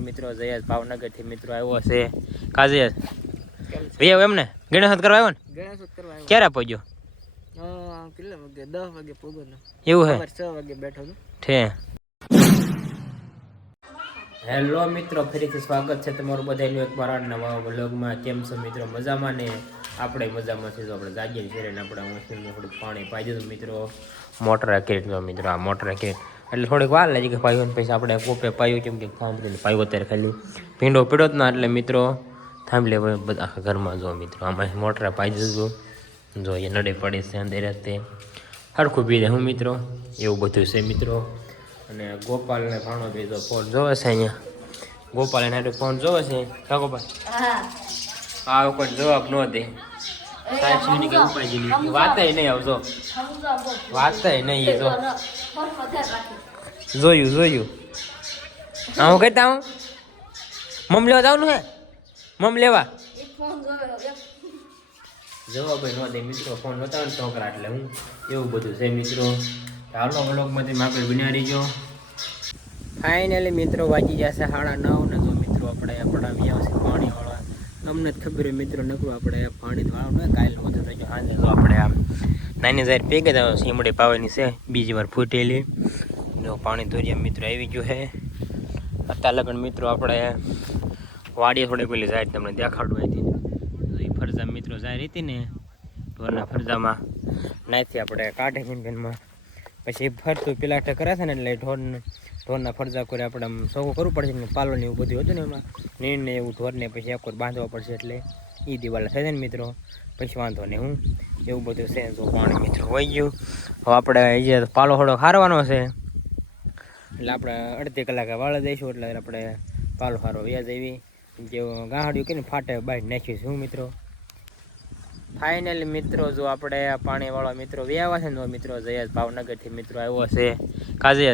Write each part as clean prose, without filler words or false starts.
મિત્રો જયેશ ભાવનગર થી મિત્રો આવ્યો છે કાજે વિયો એમને ગણેશ કરવા આવ્યો ને ગણેશ કરવા આવ્યો ક્યારે પહોંચ્યો કેટલા વાગે 10 વાગે પહોંચ્યો એવું હે 6 વાગે બેઠો છું ઠે હેલો મિત્રો ફરીથી સ્વાગત છે તમારું બધાનું એકવાર નવા વ્લોગમાં કેમ છો મિત્રો મજામાં ને આપણે મજામાં છે તો આપણે જાગીએ છીએ ને આપણે મશીનમાં થોડું પાણી પાઈ દીધું મિત્રો મોટર રાખી જો મિત્રો આ મોટર રાખી એટલે થોડીક વાર લાગી કે પાયું ને પછી આપણે કોપે પાયું કેમ કે થાંભલીને પાયું અત્યારે ખાલી ભીંડો પીડો જ ના એટલે મિત્રો થાંભલે બધા આખા ઘરમાં જો મિત્રો આમાં મોટર પાઈ દીધું જો એ નડે પડે છે અંદર તે હરખું પી દે હું મિત્રો એવું બધું છે મિત્રો અને ગોપાલને ભાણો બીજો ફોન જોવે છે અહીંયા ગોપાલ એને ફોન જોવે છે કા ગોપાલ હા કોઈ જવાબ ન દે સાહેબ કે ઉપાય વાત નહીં આવજો વાત નહીં જો જોયું હા હું કહેતા હું મમ લેવા જવાનું હે મમ લેવા જવાબ ન દે મિત્રો ફોન નહોતા ને છોકરા એટલે હું એવું બધું છે મિત્રો હાલો વ્લોગમાંથી આગળ બન્યા રહીજો ફાઇનલી મિત્રો વાગી જશે 9:30 ને જો મિત્રો આપણે આવ્યા છે પાણીવાળા અમને જ ખબર હોય મિત્રો નકરું આપણે પાણી વાળું ને કાલે વધુ રહેજો સાંજે જો આપણે આમ નાની જાહેર પેગે જ સીમડી પાવાની છે બીજી વાર ફૂટેલી જો પાણી ધોરીએ મિત્રો આવી ગયું છે અત્યારે લગન મિત્રો આપણે વાડીએ થોડી પેલી જાહેર તમને દેખાડવું હતી ફરજા મિત્રો જાહેર હતી ને ઢોરના ફરજામાં નાથી આપણે કાઢે કેમ્પેનમાં પછી ફરતું પેલા કરે છે ને એટલે ઢોરના ફરજા કરે આપણે આમ સોખું કરવું પડશે ને પાલો ને એવું બધું હતું ને એમાં નીણને એવું ઢોરને પછી આખો બાંધવા પડશે એટલે એ દિવાલા થાય છે ને મિત્રો પછી વાંધો નહીં હું એવું બધું છે જો પાણી મિત્રો હોઈ ગયું હવે આપણે અહીંયા પાલો થોડો ખારવાનો છે એટલે આપણે અડધી કલાકે વાળા દઈશું એટલે આપણે પાલો ખારો વ્યાજ આવી જે ગાહડ્યું કે ને ફાટે બહાર નાખ્યું છે હું મિત્રો ફાઇનલી મિત્રો જો આપણે પાણીવાળા મિત્રો વ્યાવા છે ને મિત્રો જયેશ ભાવનગરથી મિત્રો આવ્યો છે કાજે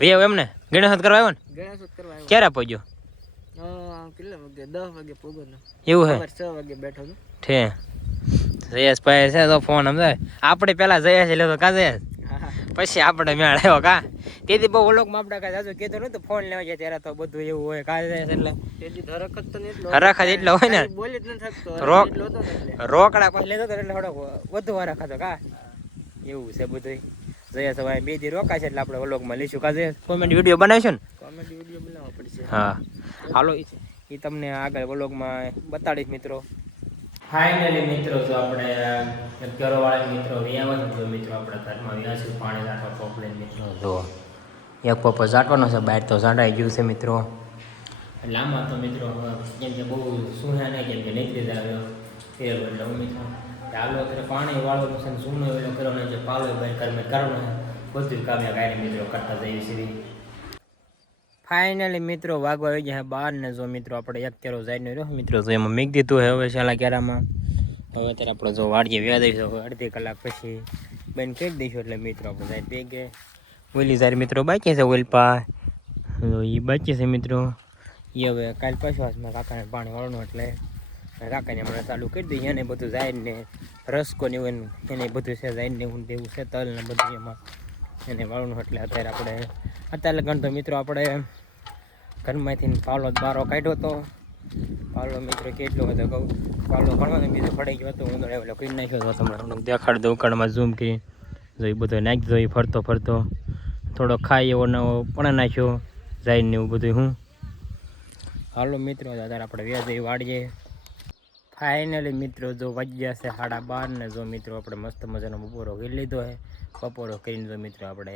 વ્યાવ એમને ગણેશ કરવા આવ્યો ને ગણેશ કરવા આવ્યો ક્યારે પહોંચ્યો કેટલા વાગે 10 વાગે પહોંચ્યો એવું હે 6 વાગે બેઠો છું ઠે જયેશ ભાઈ છે તો ફોન સમજાય આપણે પેલા જયેશ લેતો કાજે પછી આપણે મેળ આવ્યો કા તેથી બહુ ઓલોકમાં આપણે કાંઈ જાજુ કીધું નતું ફોન લેવા જાય ત્યારે તો બધું એવું હોય કાજે એટલે હરખત એટલો હોય ને બોલી જ નથી શકતો રોકડા પછી લેતો એટલે થોડોક વધુ વાર ખાતો કા એવું છે બધું જયેશ ભાઈ 2 દી રોકાય છે એટલે આપણે વ્લોગમાં લઈશું કાજે કોમેન્ટ વિડીયો બનાવીશું ને કોમેન્ટ વિડીયો બનાવવા પડશે હા હાલો એ તમને આગળ વ્લોગમાં બતાડીશ મિત્રો ફાઇનલી મિત્રો જો આપણે ઘરવાળા મિત્રો વ્યાવા જો મિત્રો આપણે ઘરમાં વ્યા છે પાણી નાખવા પોપલે મિત્રો જો એક પોપો ઝાટવાનો છે બહાર તો ઝાટાઈ ગયું છે મિત્રો એટલે આમાં તો મિત્રો કેમ કે બહુ સુહ્યા નહીં કેમ કે નીકળી જાય ફેર એટલે હું મિત્રો ચાલો અત્યારે પાણી વાળો છે સૂનો એવો કરવાનો છે પાલો બહાર કરમે કરવાનો બધું કામે કાંઈ મિત્રો કરતા જઈએ છીએ ફાઇનલી મિત્રો વાગવા આવી ગયા 12 ને જો મિત્રો આપણે એક કેરો જઈને રહ્યો મિત્રો તો એમાં મેક દીધું હે હવે શાલા કેરામાં હવે અત્યારે આપણે જો વાડીએ વ્યા દઈશું અડધી કલાક પછી બેન ફેંક દઈશું એટલે મિત્રો આપણે જાય ભેગે ઓલી જાર મિત્રો બાકી છે ઓલપા એ બાકી છે મિત્રો એ હવે કાલ પાછું હાથમાં કાકાને પાણી વાળવાનું એટલે કાકાને હમણાં ચાલુ કરી દઈએ એને બધું જાય ને રસકો ને એવું એને બધું છે જાય ને એવું દેવું છે તલ ને બધું એમાં એને વાળવાનું એટલે અત્યારે લગન તો મિત્રો આપણે ઘરમાંથી પાલો બારો કાઢ્યો હતો પાલો મિત્રો કેટલો હતો કહું પાલો ભણવાનો બીજો પડી ગયો હતો હું એટલે કરી નાખ્યો હતો તમને દેખાડ દઉં ઉકાળમાં ઝૂમ કરી જો એ બધો નાખી દો એ ફરતો ફરતો થોડો ખાઈ એવો નવો પણ નાખ્યો જઈને એવું બધું હું હાલો મિત્રો અત્યારે આપણે વ્યાજ વાળીએ ફાઇનલી મિત્રો જો વાગ્યા છે 12:30 ને જો મિત્રો આપણે મસ્ત મજાનો બપોરો કરી લીધો છે બપોરો કરીને જો મિત્રો આપણે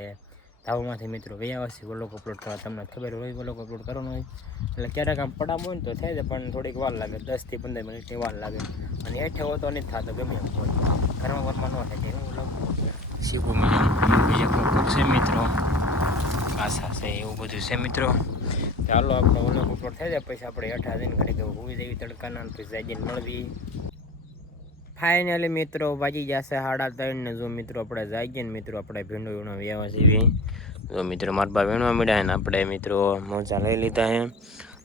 ધાવમાંથી મિત્રો વ્યાવાસી વ્લોગ અપલોડ કરવા તમને ખબર હોય વ્લોગ અપલોડ કરવાનો હોય એટલે ક્યારેક આમ પડામ હોય ને તો થાય છે પણ થોડીક વાર લાગે 10 થી 15 મિનિટની વાર લાગે અને હેઠે હોય તો નથી થતો ગમે એમ હોય ઘરમાં વરમાં ન થાય હું વ્લોગ શીખું બીજા કોક છે મિત્રો આશા છે એવું બધું છે મિત્રો ચાલો આપણે વ્લોગ અપલોડ થઈ જાય પછી આપણે હેઠા જઈને ઘડી કે હોવી જેવી તડકાના પછી જઈને મળવી ફાઇનલી મિત્રો વાગી જશે 3:30 ને જો મિત્રો આપણે જાગીએ ને મિત્રો આપણે ભીંડો વીણો વ્યાવા જેવી જો મિત્રો મારા બા વીણવા મળ્યા ને આપણે મિત્રો મોજા લઈ લીધા હે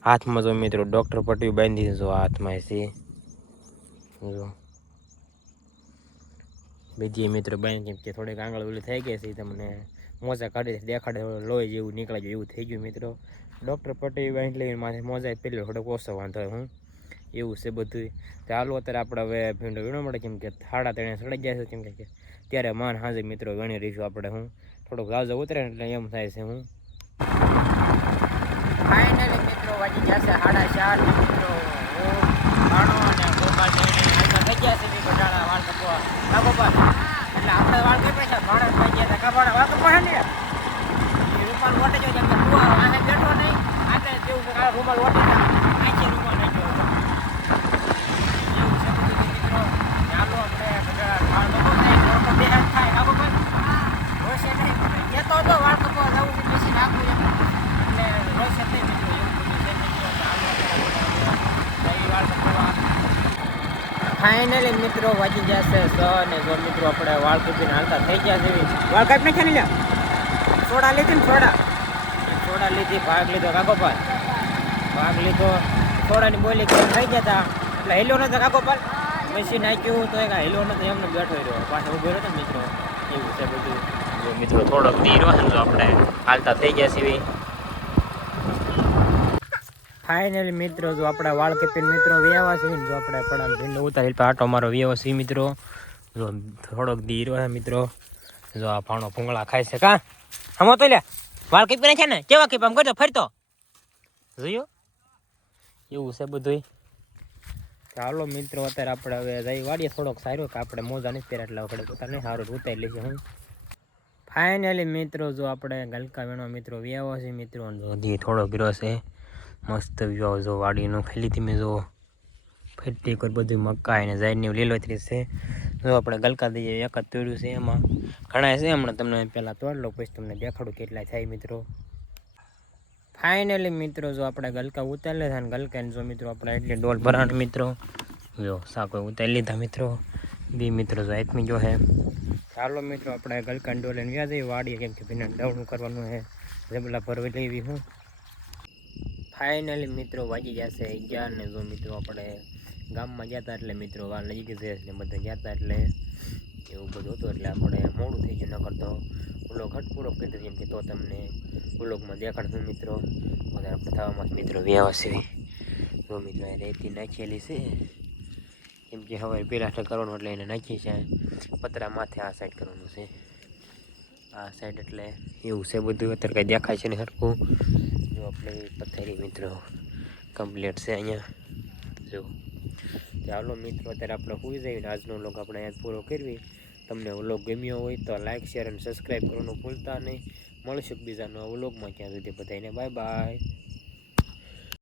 હાથમાં જો મિત્રો ડૉક્ટર પટ્ટી બાંધી જો હાથમાં છે જો બીજી મિત્રો બાંધી કેમ કે થોડીક આંગળ ઓલી થઈ ગઈ છે તમને મોજા કાઢી દેખાડે લોહી જેવું નીકળે ગયું એવું થઈ ગયું મિત્રો ડૉક્ટર પટેલ વાંચ લઈને માથે મોજાય પેલો થોડોક ઓછો વાંધો હોય હું એવું છે બધું. તો હાલો અત્યારે આપણે હવે ભીંડો વીણો મળે કેમ કે 3:30 સડાઈ જાય છે કેમ કે ત્યારે માન હાજે મિત્રો વણી રહીશું આપણે હું થોડોક ગાજો ઉતરે એટલે એમ થાય છે હું ફાઇનલી મિત્રો વાગી ગયા છે 4:30 મિત્રો હું ભાણો અને ગોપાલ થઈ ગયા છે ઘટાડા વાળ કપવા ના ગોપાલ એટલે આપણે વાળ કપાય છે ભાણો થઈ ગયા હતા કપાડા વાળ કપાય ને રૂમાલ વટે જો જેમ કે તું આને બેઠો નહીં આને જેવું કે રૂમાલ વટે જા આચે રૂમાલ નાખ્યો હતો એવું છે બધું મિત્રો ચાલો આપણે ઘટાડા વાળ કપાય તો બે હાથ થાય ના ગોપાલ રોશે નહીં કેતો તો વાળ કપાવા જવું છે પછી નાખું એમ એટલે રોશે નહીં મિત્રો એવું બધું છે મિત્રો ચાલો વાળ કપાવા ફાઇનલી મિત્રો વાગી ગયા છે 6 અને જો મિત્રો આપણે વાળ કપીને હાલતા થઈ ગયા છે વાળ કાપી નાખ્યા ને લ્યા સોડા લીધી ને સોડા લીધી ભાગ લીધો કાકોપાલ ભાગ લીધો સોડાની બોલી થઈ ગયા હતા એટલે હેલો નતો કાકોપાલ મશીન નાખ્યું તો એક હેલો નતો એમને બેઠો રહ્યો પાછો ઉભો રહ્યો મિત્રો એવું છે બધું જો મિત્રો થોડોક ધીરો જો આપણે હાલતા થઈ ગયા છીએ ફાઇનલી મિત્રો જો આપણા વાળ કપીને મિત્રો વ્યવા છે જો આપણે પડા ભીંડો ઉતારી આટો મારો વ્યવો છે મિત્રો જો થોડોક ધીરો છે મિત્રો જો આ ભાણો ભૂંગળા ખાય છે કા હમો તો લે વાળ કપી છે ને કેવા કપી આમ કરતો ફરતો જોયું એવું છે બધું ચાલો મિત્રો અત્યારે આપણે હવે જઈ વાડીએ થોડોક સારો કે આપણે મોજા નથી પહેર્યા એટલે આપણે પોતાને સારું ઉતારી લઈશું હું ફાઇનલી મિત્રો જો આપણે ગલકા વેણવા મિત્રો વ્યવો છે મિત્રો જો ધી થોડો ગીરો છે મસ્ત વ્યવો જો વાડીનું ફેલી ધીમે જો ફેરતી કોઈ બધું મકાઈ ને જાયની લીલોતરી છે જો આપણે ગલકા દઈએ એક જ તોડ્યું છે એમાં ઘણા છે હમણાં તમને પહેલાં તોડ લો પછી તમને દેખાડું કેટલા થાય મિત્રો ફાઇનલી મિત્રો જો આપણે ગલકા ઉતારી લીધા ને ગલકાને જો મિત્રો આપણે એટલી ડોલ ભરાણ મિત્રો જો સાકો ઉતારી લીધા મિત્રો બી મિત્રો જો એકમી જો હે ચાલો મિત્રો આપણે ગલકાને ડોલ લઈને વ્યા જઈએ વાડીએ કેમ કે ભીના ડવણું કરવાનું છે જબલા ભરવી લેવી હું ફાઇનલી મિત્રો વાગી જશે 11 ને જો મિત્રો આપણે ગામમાં ગયા હતા એટલે મિત્રો વાર લઈ ગઈ છે એટલે બધા ગયા હતા એટલે એવું બધું હતું એટલે આપણે મોડું થઈ ગયું ન કરતો વ્લોગ પૂરો કરી દીધો કેમ કે તો તમને વ્લોગમાં દેખાડતું મિત્રો વધારે થવામાં મિત્રો વ્યવસ્થિત જો મિત્રો રેતી નાખેલી છે કેમ કે હવે પેલા કરવાનું એટલે એને નાખી છે પતરા માથે આ સાઈડ કરવાનું છે આ સાઈડ એટલે એવું છે બધું અત્યારે કંઈ દેખાય છે ને સરખું જો આપણે પથ્થરી મિત્રો કમ્પ્લીટ છે અહીંયા જો ચાલો મિત્રો અત્યારે આપણે હોઈ જઈએ આજનો વ્લોગ આપણે અહીંયા પૂરો કરવી તમને વ્લોગ ગમ્યો હોય તો લાઇક શેર અને સબસ્ક્રાઈબ કરવાનું ભૂલતા નહીં મળશું બીજાનો વ્લોગમાં ત્યાં સુધી બધાને બાય બાય